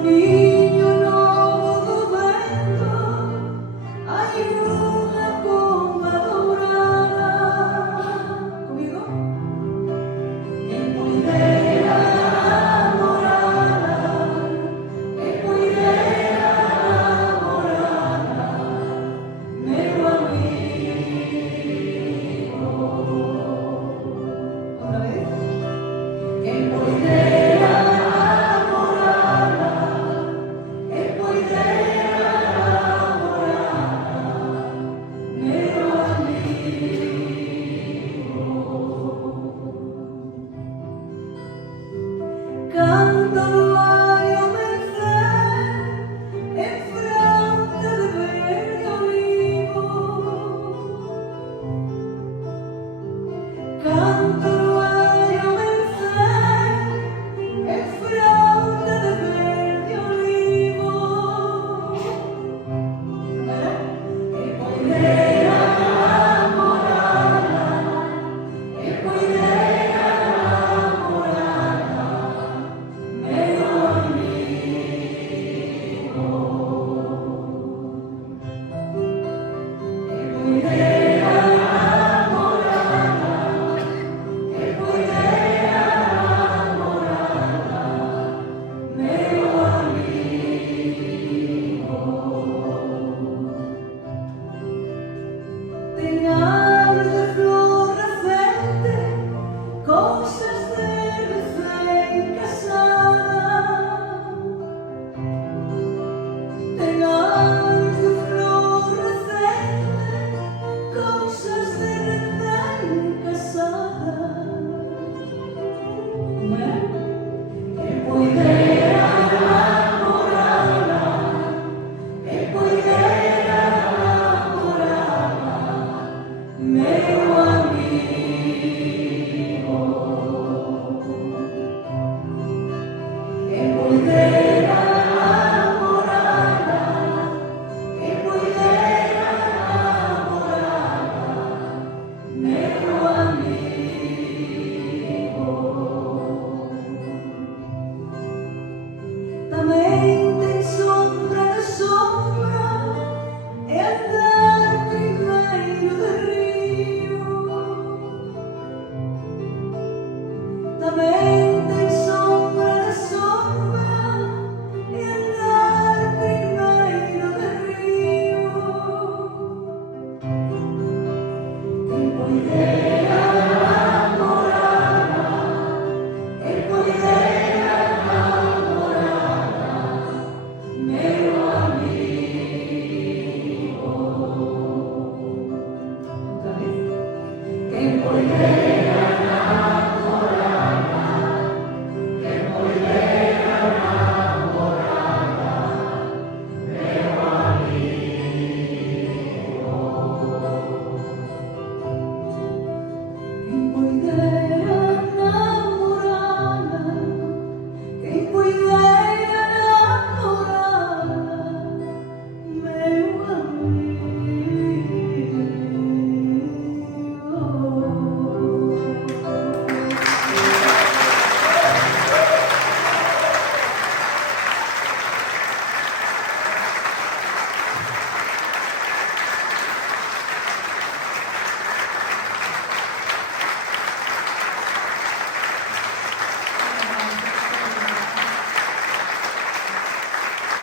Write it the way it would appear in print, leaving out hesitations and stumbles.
niño novo do vento, hai unha pomba dourada. Comigo? Quen puidera namorada, quen puidera namorada, meu amigo. Outra vez? Quen puidera namorada, quen puidera namorada, meu amigo. Canto do aio mencer, en fronte de verde olivo. Canto do aio mencer, en fronte de verde olivo. Quen puidera namorada, quen puidera namorada, meu amigo. Quen puidera namorada, quen puidera namorada, meu amigo. Ten ares de flor recente, cousas de recén casada. Ten ares de flor recente, cousas de recén casada. Quen puidera namorada, quen puidera namorada, meu amigo. Quen puidera